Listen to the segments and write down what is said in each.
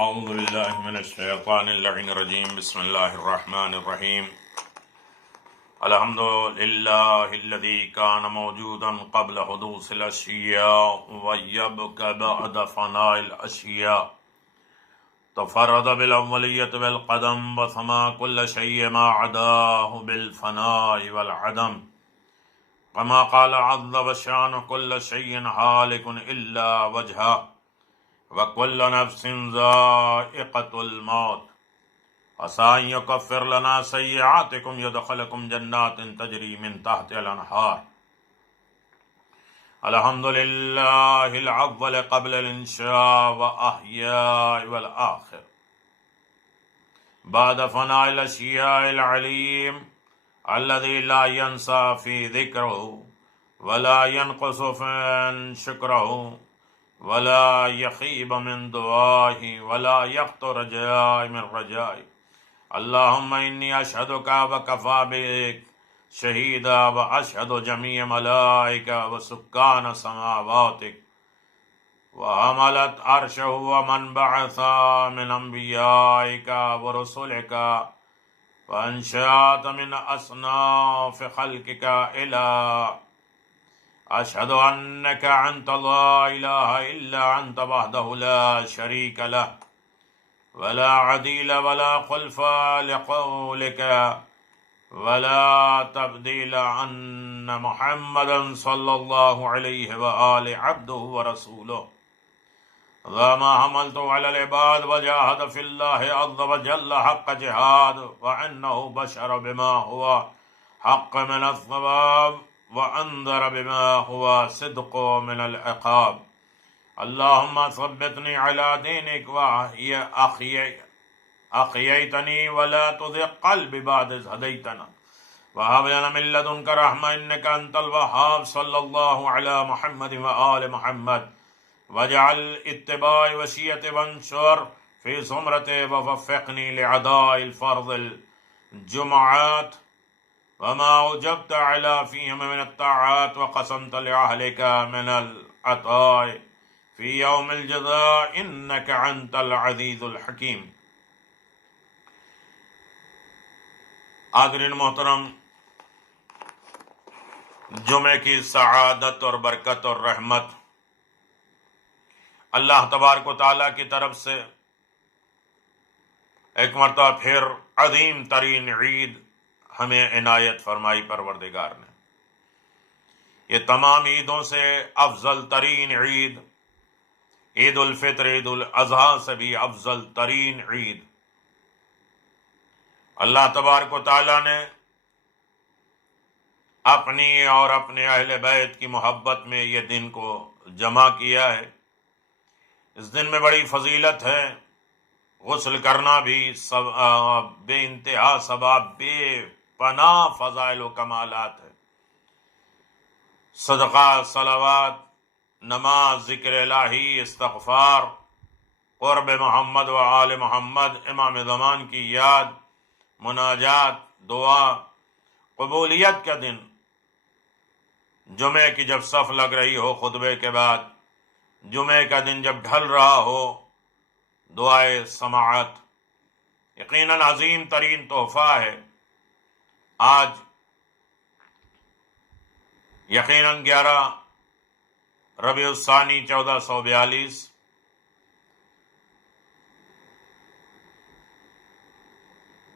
اعوذ باللہ من الشیطان اللعین الرجیم بسم اللہ الرحمن الرحیم الحمد للہ الذی کان موجودا قبل حدوث الاشیاء ویبقى بعد فناء الاشیاء تفرد بالاولیت والقدم وسما كل شیء ما عداه بالفناء والعدم كما قال عز وشان كل شيء هالك إلا وجهه وكل نفس ذائقة الموت عسى أن يكفر لنا سيئاتكم يدخلكم جنات تجري من تحتها الأنهار الحمد لله الأول قبل الإنشاء وأحياء والآخر بعد فناء الأشياء العليم الذي لا ينسى في ذكره ولا ينقص في شكره ولا يخيب من دعائه ولا يقطع رجائي من رجائي اللهم إني أشهدك وكفى بك شهيدا وأشهد جميع ملائكة وسكان سماواتك وحملت عرشه ومن بعث من أنبيائك ورسلك وأنشأت من أصناف خلقك إلى أشهد أنك أنت لا إله إلا أنت وحده لا شريك له ولا عديل ولا خلف لقولك ولا تبديل أن محمدا صلى الله عليه وآله عبده ورسوله وما حملت على العباد وجاهد في الله عز وجل حق جهاد وأنه بشر بما هو حق من الثواب وأنذر بما هو صدق من العقاب اللهم ثبتني على دينك وأحييتني ولا تزغ قلبي بعد إذ هديتنا وهب لنا من لدنك رحمة إنك أنت الوهاب صلى الله على محمد وآل محمد واجعل اتباعي وصيتي وانشر في زمرتي ووفقني لأداء الفرض الجمعات وما أوجبت على فيهما من الطاعات وقسمت لأهلك من العطاء في يوم الجزاء إنك أنت العزيز الحكيم. حاضرین محترم، جمعے کی سعادت اور برکت اور رحمت اللہ تبارک و تعالیٰ کی طرف سے ایک مرتبہ پھر عظیم ترین عید ہمیں عنایت فرمائی پروردگار نے. یہ تمام عیدوں سے افضل ترین عید، عید الفطر، عید الاضحیٰ سے بھی افضل ترین عید. اللہ تبارک و تعالیٰ نے اپنی اور اپنے اہل بیت کی محبت میں یہ دن کو جمع کیا ہے. اس دن میں بڑی فضیلت ہے. غسل کرنا بھی بے انتہا ثواب، بے پناہ فضائل و کمالات ہے. صدقہ، صلوات، نماز، ذکر الہی، استغفار، قرب محمد و آل محمد، امام زمان کی یاد، مناجات، دعا، قبولیت کا دن. جمعے کی جب صف لگ رہی ہو خطبے کے بعد، جمعے کا دن جب ڈھل رہا ہو، دعائے سماعت یقیناً عظیم ترین تحفہ ہے. آج یقیناً 11 ربیع الثانی 1442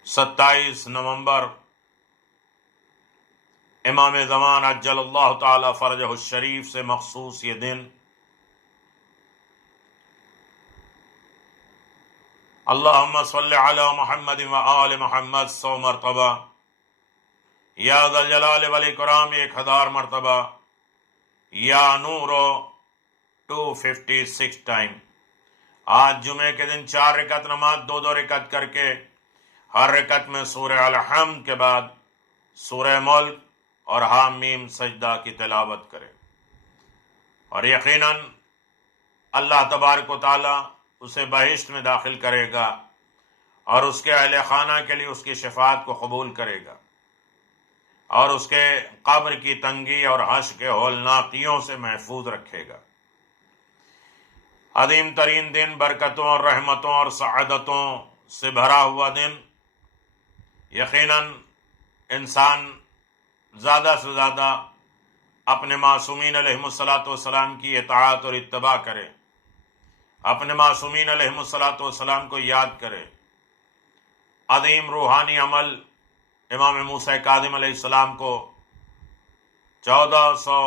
27 نومبر امام زمان عجل اللہ تعالی فرجہ الشریف سے مخصوص یہ دن. اللہم صلی علی محمد و آل محمد 100 مرتبہ، یا ذا الجلال والاکرام 1000 مرتبہ، یا نور 256 ٹائم. آج جمعے کے دن 4 رکعت نماز 2 رکعت کر کے ہر رکعت میں سورہ الحمد کے بعد سورہ ملک اور حامیم سجدہ کی تلاوت کرے. اور یقیناً اللہ تبارک و تعالی اسے بہشت میں داخل کرے گا اور اس کے اہل خانہ کے لیے اس کی شفاعت کو قبول کرے گا اور اس کے قبر کی تنگی اور حشر کے ہولناکیوں سے محفوظ رکھے گا. عظیم ترین دن، برکتوں اور رحمتوں اور سعادتوں سے بھرا ہوا دن۔ یقیناً انسان زیادہ سے زیادہ اپنے معصومین علیہم الصلاۃ والسلام کی اطاعت اور اتباع کرے، اپنے معصومین علیہم الصلاۃ والسلام کو یاد کرے۔ عظیم روحانی عمل امام موسیٰ کاظم علیہ السلام کو 1400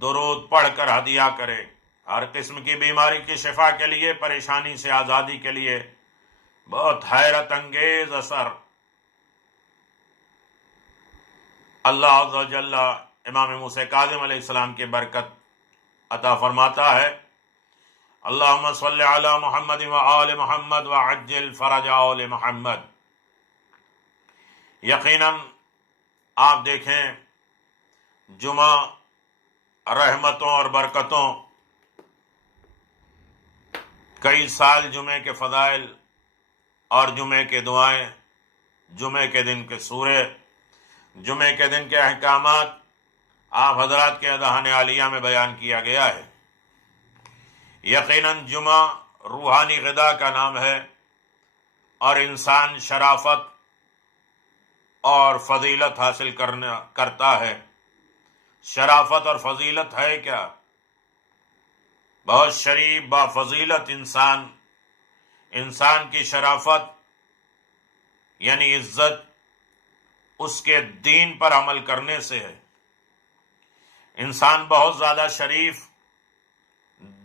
درود پڑھ کر ہدیہ کرے، ہر قسم کی بیماری کی شفا کے لیے، پریشانی سے آزادی کے لیے۔ بہت حیرت انگیز اثر اللہ عز و جل امام موسیٰ کاظم علیہ السلام کی برکت عطا فرماتا ہے۔ اللہم صلی علی محمد و آل محمد وعجل فرج آل محمد۔ یقیناً آپ دیکھیں، جمعہ رحمتوں اور برکتوں، کئی سال جمعے کے فضائل اور جمعے کے دعائیں، جمعے کے دن کے سورے، جمعے کے دن کے احکامات آپ حضرات کے اذہان عالیہ میں بیان کیا گیا ہے۔ یقیناً جمعہ روحانی غذا کا نام ہے، اور انسان شرافت اور فضیلت حاصل کرتا ہے۔ شرافت اور فضیلت ہے کیا؟ بہت شریف با فضیلت انسان کی شرافت یعنی عزت اس کے دین پر عمل کرنے سے ہے۔ انسان بہت زیادہ شریف،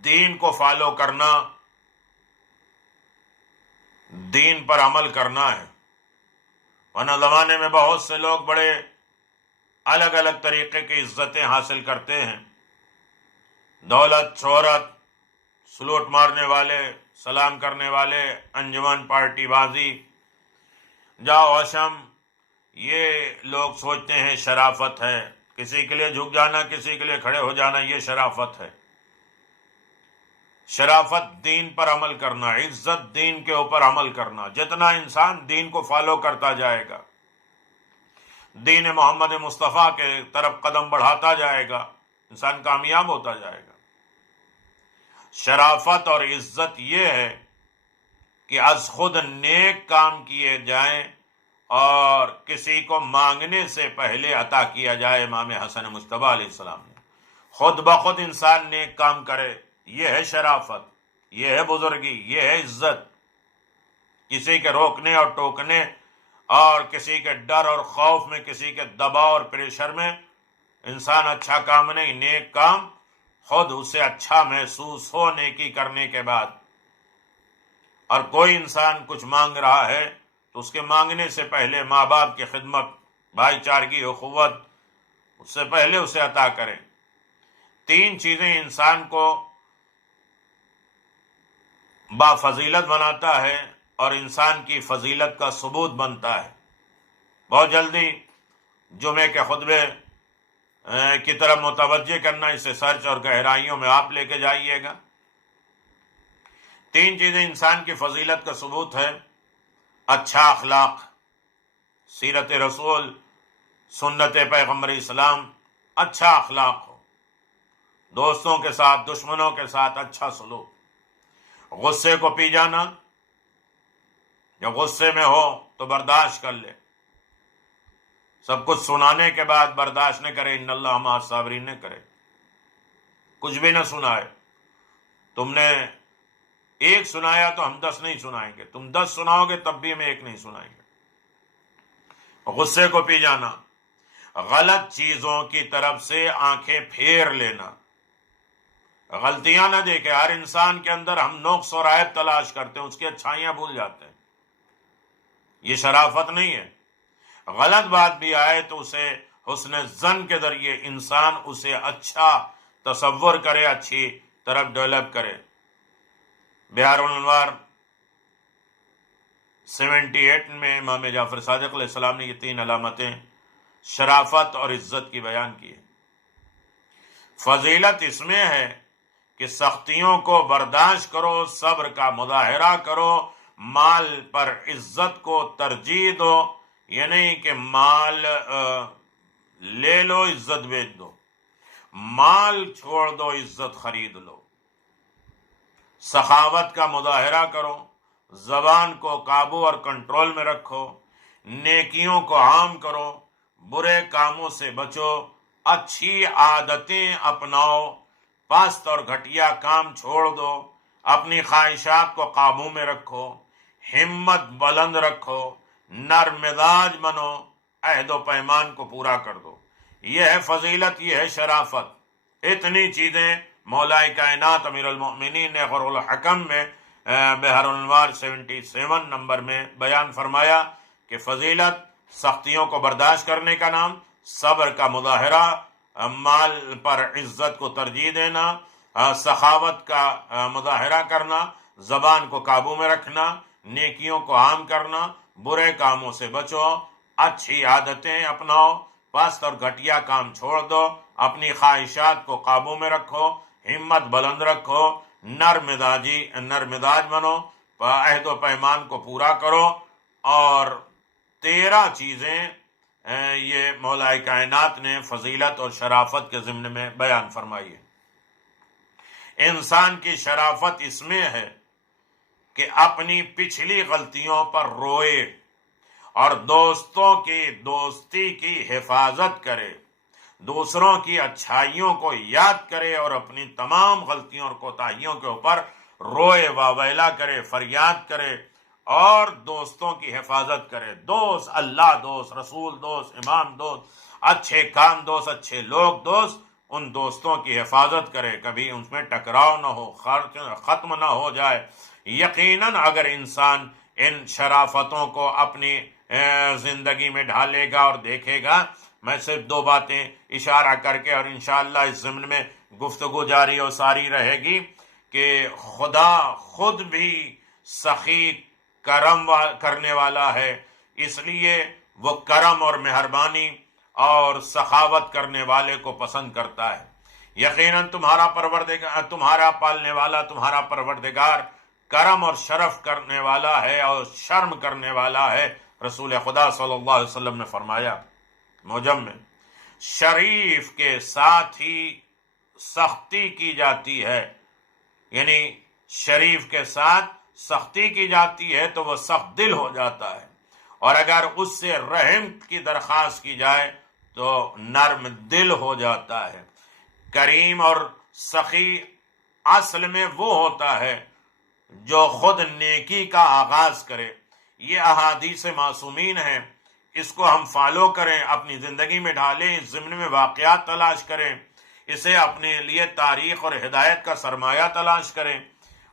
دین کو فالو کرنا، دین پر عمل کرنا ہے۔ ورنہ زمانے میں بہت سے لوگ بڑے الگ الگ طریقے کی عزتیں حاصل کرتے ہیں، دولت، شہرت، سلوٹ مارنے والے، سلام کرنے والے، انجمن، پارٹی بازی، جاؤ حشم، یہ لوگ سوچتے ہیں شرافت ہے۔ کسی کے لیے جھک جانا، کسی کے لیے کھڑے ہو جانا، یہ شرافت ہے۔ شرافت دین پر عمل کرنا، عزت دین کے اوپر عمل کرنا۔ جتنا انسان دین کو فالو کرتا جائے گا، دین محمد مصطفیٰ کے طرف قدم بڑھاتا جائے گا، انسان کامیاب ہوتا جائے گا۔ شرافت اور عزت یہ ہے کہ از خود نیک کام کیے جائیں اور کسی کو مانگنے سے پہلے عطا کیا جائے۔ امام حسن مجتبیٰ علیہ السلام نے خود بخود انسان نیک کام کرے، یہ ہے شرافت، یہ ہے بزرگی، یہ ہے عزت۔ کسی کے روکنے اور ٹوکنے اور کسی کے ڈر اور خوف میں، کسی کے دباؤ اور پریشر میں انسان اچھا کام نہیں، نیک کام خود اسے اچھا محسوس ہو نیکی کرنے کے بعد۔ اور کوئی انسان کچھ مانگ رہا ہے تو اس کے مانگنے سے پہلے ماں باپ کی خدمت، بھائی چارگی، اخوت، اس سے پہلے اسے عطا کریں۔ تین چیزیں انسان کو با فضیلت بناتا ہے اور انسان کی فضیلت کا ثبوت بنتا ہے۔ بہت جلدی جمعے کے خطبے کی طرف متوجہ کرنا، اسے سرچ اور گہرائیوں میں آپ لے کے جائیے گا۔ تین چیزیں انسان کی فضیلت کا ثبوت ہے: اچھا اخلاق، سیرت رسول، سنت پیغمبر اسلام، اچھا اخلاق ہو، دوستوں کے ساتھ، دشمنوں کے ساتھ اچھا سلوک، غصے کو پی جانا، جب غصے میں ہو تو برداشت کر لے، سب کچھ سنانے کے بعد برداشت نہ کرے، ان اللہ مع الصابرین نہ کرے، کچھ بھی نہ سنائے۔ تم نے ایک سنایا تو ہم 10 نہیں سنائیں گے، تم 10 سناؤ گے تب بھی ہم ایک نہیں سنائیں گے۔ غصے کو پی جانا، غلط چیزوں کی طرف سے آنکھیں پھیر لینا، غلطیاں نہ دیکھے۔ ہر انسان کے اندر ہم نقص اور عیب تلاش کرتے ہیں، اس کی اچھائیاں بھول جاتے ہیں، یہ شرافت نہیں ہے۔ غلط بات بھی آئے تو اسے حسن ظن کے ذریعے انسان اسے اچھا تصور کرے، اچھی طرف ڈیولپ کرے۔ بہار الانوار 78 میں امام جعفر صادق علیہ السلام نے یہ 3 علامتیں شرافت اور عزت کی بیان کی ہے۔ فضیلت اس میں ہے کہ سختیوں کو برداشت کرو، صبر کا مظاہرہ کرو، مال پر عزت کو ترجیح دو، یہ نہیں کہ مال لے لو عزت بیچ دو، مال چھوڑ دو عزت خرید لو۔ سخاوت کا مظاہرہ کرو، زبان کو قابو اور کنٹرول میں رکھو، نیکیوں کو عام کرو، برے کاموں سے بچو، اچھی عادتیں اپناؤ، پست اور گھٹیا کام چھوڑ دو، اپنی خواہشات کو قابو میں رکھو، ہمت بلند رکھو، نرم مزاج بنو، عہد و پیمان کو پورا کر دو۔ یہ ہے فضیلت، یہ ہے شرافت۔ اتنی چیزیں مولا کائنات امیر المؤمنین نے غر الحکم میں بحر الانوار 77 نمبر میں بیان فرمایا کہ فضیلت سختیوں کو برداشت کرنے کا نام، صبر کا مظاہرہ، مال پر عزت کو ترجیح دینا، سخاوت کا مظاہرہ کرنا، زبان کو قابو میں رکھنا، نیکیوں کو عام کرنا، برے کاموں سے بچو، اچھی عادتیں اپناؤ، پست اور گھٹیا کام چھوڑ دو، اپنی خواہشات کو قابو میں رکھو، ہمت بلند رکھو، نرم مزاج بنو، عہد و پیمان کو پورا کرو، اور 13 چیزیں یہ مولا کائنات نے فضیلت اور شرافت کے ضمن میں بیان فرمائی ہے۔ انسان کی شرافت اس میں ہے کہ اپنی پچھلی غلطیوں پر روئے اور دوستوں کی دوستی کی حفاظت کرے، دوسروں کی اچھائیوں کو یاد کرے اور اپنی تمام غلطیوں اور کوتاہیوں کے اوپر روئے، واویلا کرے، فریاد کرے اور دوستوں کی حفاظت کرے۔ دوست، اللہ دوست، رسول دوست، امام دوست، اچھے کام دوست، اچھے لوگ دوست، ان دوستوں کی حفاظت کرے، کبھی ان میں ٹکراؤ نہ ہو، ختم نہ ہو جائے۔ یقیناً اگر انسان ان شرافتوں کو اپنی زندگی میں ڈھالے گا اور دیکھے گا، میں صرف 2 باتیں اشارہ کر کے اور انشاءاللہ اس ضمن میں گفتگو جاری و ساری رہے گی کہ خدا خود بھی سخی کرم کرنے والا ہے، اس لیے وہ کرم اور مہربانی اور سخاوت کرنے والے کو پسند کرتا ہے۔ یقیناً تمہارا پروردگار، تمہارا پالنے والا، تمہارا پروردگار کرم اور شرف کرنے والا ہے اور شرم کرنے والا ہے۔ رسول خدا صلی اللہ علیہ وسلم نے فرمایا موجم میں، شریف کے ساتھ ہی سختی کی جاتی ہے، یعنی شریف کے ساتھ سختی کی جاتی ہے تو وہ سخت دل ہو جاتا ہے، اور اگر اس سے رحم کی درخواست کی جائے تو نرم دل ہو جاتا ہے۔ کریم اور سخی اصل میں وہ ہوتا ہے جو خود نیکی کا آغاز کرے۔ یہ احادیث معصومین ہیں، اس کو ہم فالو کریں، اپنی زندگی میں ڈالیں، اس ضمن میں واقعات تلاش کریں، اسے اپنے لیے تاریخ اور ہدایت کا سرمایہ تلاش کریں،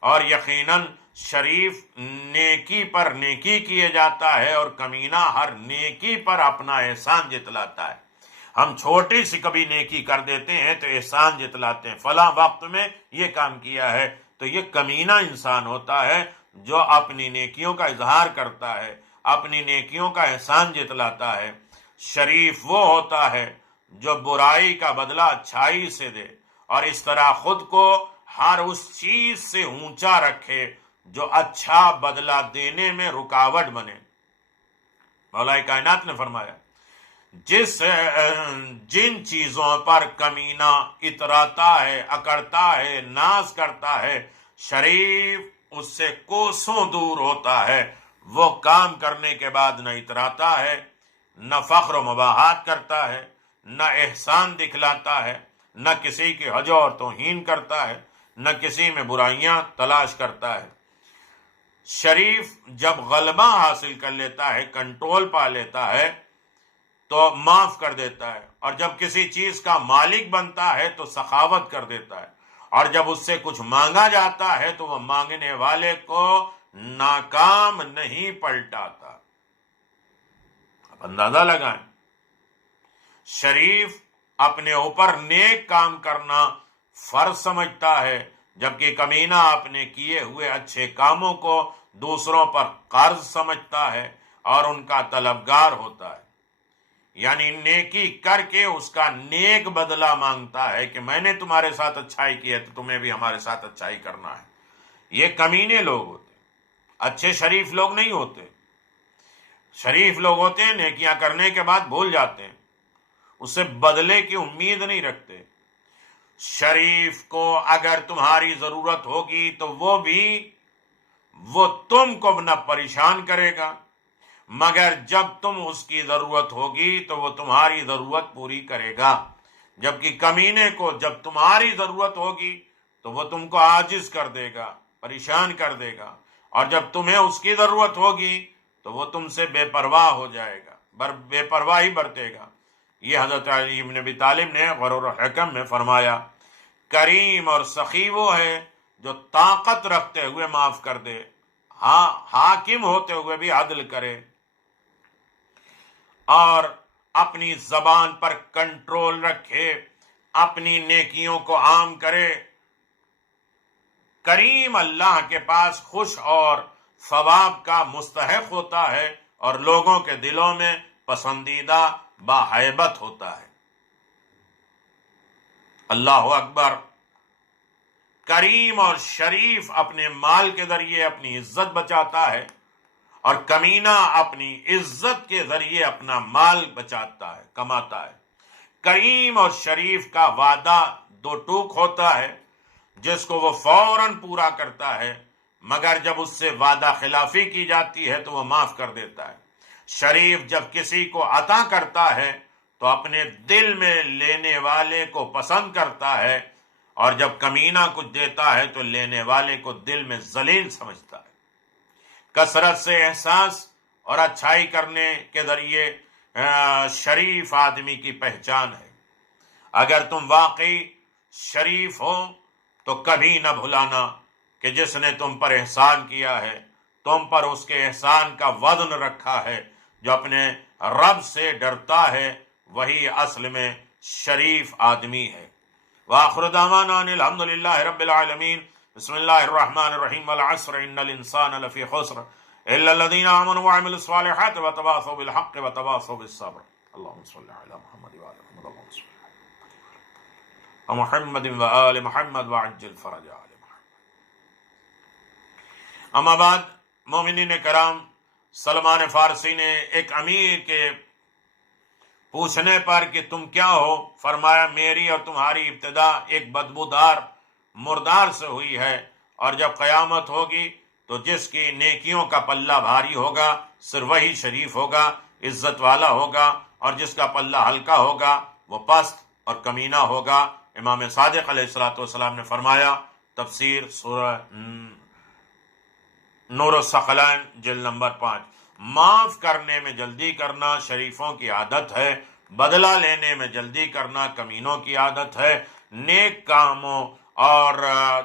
اور یقیناً شریف نیکی پر نیکی کیے جاتا ہے اور کمینہ ہر نیکی پر اپنا احسان جتلاتا ہے۔ ہم چھوٹی سی کبھی نیکی کر دیتے ہیں تو احسان جتلاتے ہیں، فلاں وقت میں یہ کام کیا ہے، تو یہ کمینہ انسان ہوتا ہے جو اپنی نیکیوں کا اظہار کرتا ہے، اپنی نیکیوں کا احسان جتلاتا ہے۔ شریف وہ ہوتا ہے جو برائی کا بدلہ اچھائی سے دے اور اس طرح خود کو ہر اس چیز سے اونچا رکھے جو اچھا بدلہ دینے میں رکاوٹ بنے۔ مولا کائنات نے فرمایا جن چیزوں پر کمینہ اتراتا ہے، اکڑتا ہے، ناز کرتا ہے، شریف اس سے کوسوں دور ہوتا ہے۔ وہ کام کرنے کے بعد نہ اتراتا ہے، نہ فخر و مباحات کرتا ہے، نہ احسان دکھلاتا ہے، نہ کسی کی حج اور توہین کرتا ہے، نہ کسی میں برائیاں تلاش کرتا ہے۔ شریف جب غلبہ حاصل کر لیتا ہے، کنٹرول پا لیتا ہے تو معاف کر دیتا ہے، اور جب کسی چیز کا مالک بنتا ہے تو سخاوت کر دیتا ہے، اور جب اس سے کچھ مانگا جاتا ہے تو وہ مانگنے والے کو ناکام نہیں پلٹاتا۔ اب اندازہ لگائیں، شریف اپنے اوپر نیک کام کرنا فرض سمجھتا ہے، جبکہ کمینہ اپنے کیے ہوئے اچھے کاموں کو دوسروں پر قرض سمجھتا ہے اور ان کا طلبگار ہوتا ہے، یعنی نیکی کر کے اس کا نیک بدلہ مانگتا ہے کہ میں نے تمہارے ساتھ اچھائی کی ہے تو تمہیں بھی ہمارے ساتھ اچھائی کرنا ہے۔ یہ کمینے لوگ ہوتے، اچھے شریف لوگ نہیں ہوتے۔ شریف لوگ ہوتے ہیں نیکیاں کرنے کے بعد بھول جاتے ہیں، اس سے بدلے کی امید نہیں رکھتے۔ شریف کو اگر تمہاری ضرورت ہوگی تو وہ تم کو نہ پریشان کرے گا، مگر جب تم اس کی ضرورت ہوگی تو وہ تمہاری ضرورت پوری کرے گا، جبکہ کمینے کو جب تمہاری ضرورت ہوگی تو وہ تم کو عاجز کر دے گا، پریشان کر دے گا، اور جب تمہیں اس کی ضرورت ہوگی تو وہ تم سے بے پرواہ ہو جائے گا، بے پرواہی برتے گا۔ یہ حضرت علی بن ابی طالب نے غرور الحکم میں فرمایا، کریم اور سخی وہ ہے جو طاقت رکھتے ہوئے معاف کر دے، ہاں حاکم ہوتے ہوئے بھی عدل کرے، اور اپنی زبان پر کنٹرول رکھے، اپنی نیکیوں کو عام کرے۔ کریم اللہ کے پاس خوش اور ثواب کا مستحق ہوتا ہے اور لوگوں کے دلوں میں پسندیدہ باہیبت ہوتا ہے۔ اللہ اکبر۔ کریم اور شریف اپنے مال کے ذریعے اپنی عزت بچاتا ہے، اور کمینہ اپنی عزت کے ذریعے اپنا مال بچاتا ہے، کماتا ہے۔ کریم اور شریف کا وعدہ دو ٹوک ہوتا ہے، جس کو وہ فوراً پورا کرتا ہے، مگر جب اس سے وعدہ خلافی کی جاتی ہے تو وہ معاف کر دیتا ہے۔ شریف جب کسی کو عطا کرتا ہے تو اپنے دل میں لینے والے کو پسند کرتا ہے، اور جب کمینہ کچھ دیتا ہے تو لینے والے کو دل میں ذلیل سمجھتا ہے۔ کثرت سے احساس اور اچھائی کرنے کے ذریعے شریف آدمی کی پہچان ہے۔ اگر تم واقعی شریف ہو تو کبھی نہ بھلانا کہ جس نے تم پر احسان کیا ہے، تم پر اس کے احسان کا وزن رکھا ہے۔ جو اپنے رب سے ڈرتا ہے وہی اصل میں شریف آدمی ہے۔ وآخر دعوانا ان الحمد للہ رب العالمین۔ بسم اللہ الرحمن الرحیم۔ والعصر ان الانسان لفی خسر الا الذین آمنوا وعملوا الصالحات وتواصوا بالحق وتواصوا بالصبر۔ اللهم صل علی محمد وعلى محمد، اللهم صل علی محمد وآل محمد وعجل فرج آل محمد۔ اما بعد، مومنین کرام، سلمان فارسی نے ایک امیر کے پوچھنے پر کہ تم کیا ہو، فرمایا میری اور تمہاری ابتدا ایک بدبودار مردار سے ہوئی ہے، اور جب قیامت ہوگی تو جس کی نیکیوں کا پلہ بھاری ہوگا صرف وہی شریف ہوگا، عزت والا ہوگا، اور جس کا پلہ ہلکا ہوگا وہ پست اور کمینہ ہوگا۔ امام صادق علیہ السلام نے فرمایا، تفسیر سورہ نور الثقلین جلد نمبر 5، معاف کرنے میں جلدی کرنا شریفوں کی عادت ہے، بدلہ لینے میں جلدی کرنا کمینوں کی عادت ہے۔ نیک کاموں اور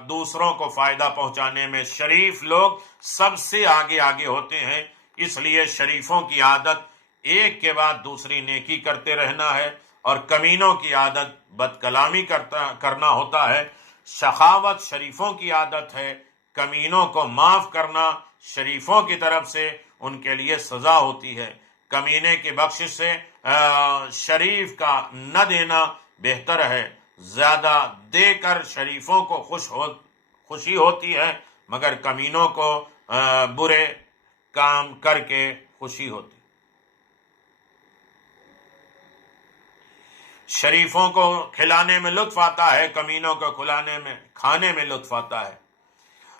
دوسروں کو فائدہ پہنچانے میں شریف لوگ سب سے آگے ہوتے ہیں، اس لیے شریفوں کی عادت ایک کے بعد دوسری نیکی کرتے رہنا ہے، اور کمینوں کی عادت بد کلامی کرنا ہوتا ہے۔ سخاوت شریفوں کی عادت ہے، کمینوں کو معاف کرنا شریفوں کی طرف سے ان کے لیے سزا ہوتی ہے۔ کمینے کی بخشش سے شریف کا نہ دینا بہتر ہے، زیادہ دے کر شریفوں کو خوشی ہوتی ہے، مگر کمینوں کو برے کام کر کے خوشی ہوتی۔ شریفوں کو کھلانے میں لطف آتا ہے، کمینوں کو کھانے میں لطف آتا ہے۔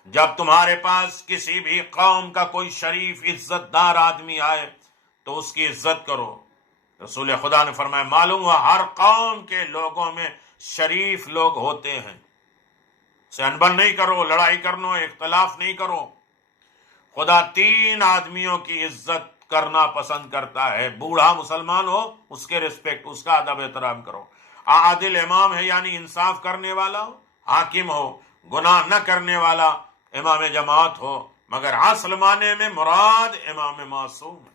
جب تمہارے پاس کسی بھی قوم کا کوئی شریف عزت دار آدمی آئے تو اس کی عزت کرو۔ رسول خدا نے فرمایا، معلوم ہوا ہر قوم کے لوگوں میں شریف لوگ ہوتے ہیں، سے انبن نہیں کرو، لڑائی کرنو، اختلاف نہیں کرو۔ خدا 3 آدمیوں کی عزت کرنا پسند کرتا ہے۔ بوڑھا مسلمان ہو اس کے رسپیکٹ، اس کا ادب احترام کرو۔ عادل امام ہے یعنی انصاف کرنے والا ہو، حاکم ہو، گناہ نہ کرنے والا امام جماعت ہو، مگر اصل معنی میں مراد امام معصوم ہے۔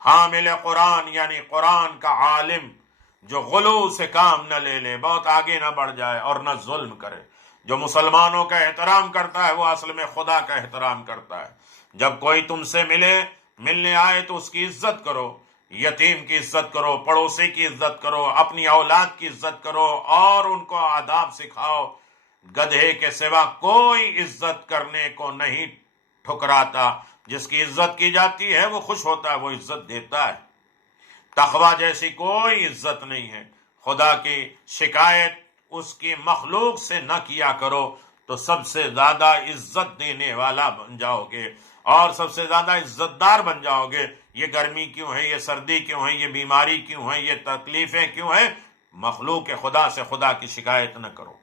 حامل قرآن یعنی قرآن کا عالم جو غلو سے کام نہ لے بہت آگے نہ بڑھ جائے اور نہ ظلم کرے۔ جو مسلمانوں کا احترام کرتا ہے وہ اصل میں خدا کا احترام کرتا ہے۔ جب کوئی تم سے ملنے آئے تو اس کی عزت کرو، یتیم کی عزت کرو، پڑوسی کی عزت کرو، اپنی اولاد کی عزت کرو، اور ان کو آداب سکھاؤ۔ گدھے کے سوا کوئی عزت کرنے کو نہیں ٹھکراتا، جس کی عزت کی جاتی ہے وہ خوش ہوتا ہے، وہ عزت دیتا ہے۔ تقویٰ جیسی کوئی عزت نہیں ہے۔ خدا کی شکایت اس کی مخلوق سے نہ کیا کرو تو سب سے زیادہ عزت دینے والا بن جاؤ گے اور سب سے زیادہ عزت دار بن جاؤ گے۔ یہ گرمی کیوں ہے، یہ سردی کیوں ہے، یہ بیماری کیوں ہے، یہ تکلیفیں کیوں ہیں؟ مخلوق خدا سے خدا کی شکایت نہ کرو۔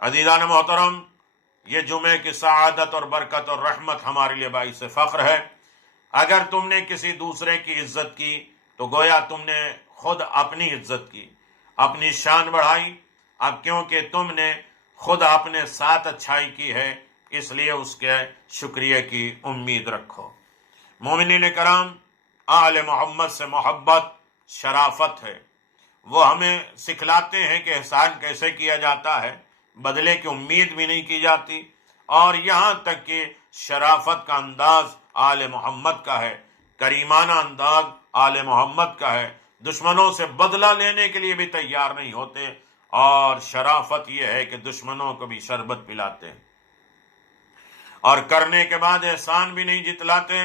عزیزان محترم، یہ جمعے کی سعادت اور برکت اور رحمت ہمارے لیے باعث فخر ہے۔ اگر تم نے کسی دوسرے کی عزت کی تو گویا تم نے خود اپنی عزت کی، اپنی شان بڑھائی۔ اب کیونکہ تم نے خود اپنے ساتھ اچھائی کی ہے، اس لیے اس کے شکریہ کی امید رکھو۔ مومنین کرام، آل محمد سے محبت شرافت ہے۔ وہ ہمیں سکھلاتے ہیں کہ احسان کیسے کیا جاتا ہے، بدلے کی امید بھی نہیں کی جاتی، اور یہاں تک کہ شرافت کا انداز آل محمد کا ہے، کریمانہ انداز آل محمد کا ہے۔ دشمنوں سے بدلہ لینے کے لیے بھی تیار نہیں ہوتے، اور شرافت یہ ہے کہ دشمنوں کو بھی شربت پلاتے ہیں، اور کرنے کے بعد احسان بھی نہیں جتلاتے،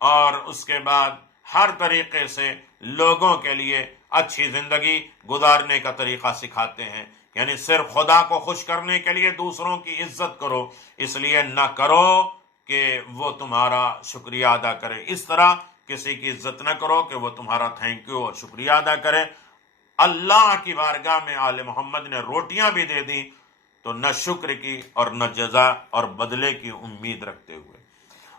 اور اس کے بعد ہر طریقے سے لوگوں کے لیے اچھی زندگی گزارنے کا طریقہ سکھاتے ہیں۔ یعنی صرف خدا کو خوش کرنے کے لیے دوسروں کی عزت کرو، اس لیے نہ کرو کہ وہ تمہارا شکریہ ادا کرے۔ اس طرح کسی کی عزت نہ کرو کہ وہ تمہارا تھینک یو اور شکریہ ادا کرے۔ اللہ کی بارگاہ میں آل محمد نے روٹیاں بھی دے دی تو نہ شکر کی اور نہ جزا اور بدلے کی امید رکھتے ہوئے۔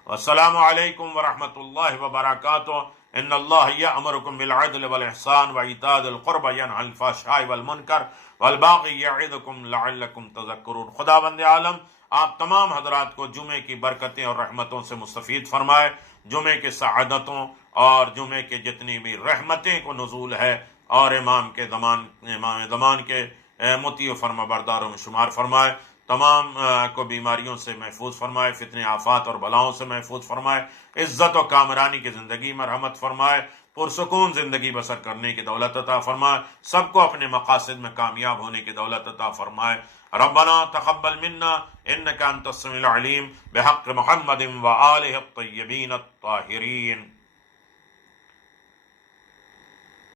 السلام علیکم ورحمۃ اللہ وبرکاتہ۔ ان اللہ یأمرکم بالعدل والاحسان وایتاء ذی القربى ینہی عن الفحشاء والمنکر والبغی یعظکم لعلکم تذکرون۔ خداوند عالم آپ تمام حضرات کو جمعے کی برکتیں اور رحمتوں سے مستفید فرمائے، جمعے کے سعادتوں اور جمعے کے جتنی بھی رحمتیں کو نزول ہے، اور امام زمان کے مطیع و فرما برداروں میں شمار فرمائے، تمام کو بیماریوں سے محفوظ فرمائے، فتنے آفات اور بلاؤں سے محفوظ فرمائے، عزت و کامرانی کی زندگی میں رحمت فرمائے، پرسکون زندگی بسر کرنے کی دولت عطا فرمائے، سب کو اپنے مقاصد میں کامیاب ہونے کی دولت عطا فرمائے۔ ربنا تقبل منا انك انت السميع العليم بحق محمد وآلہ الطیبین الطاہرین۔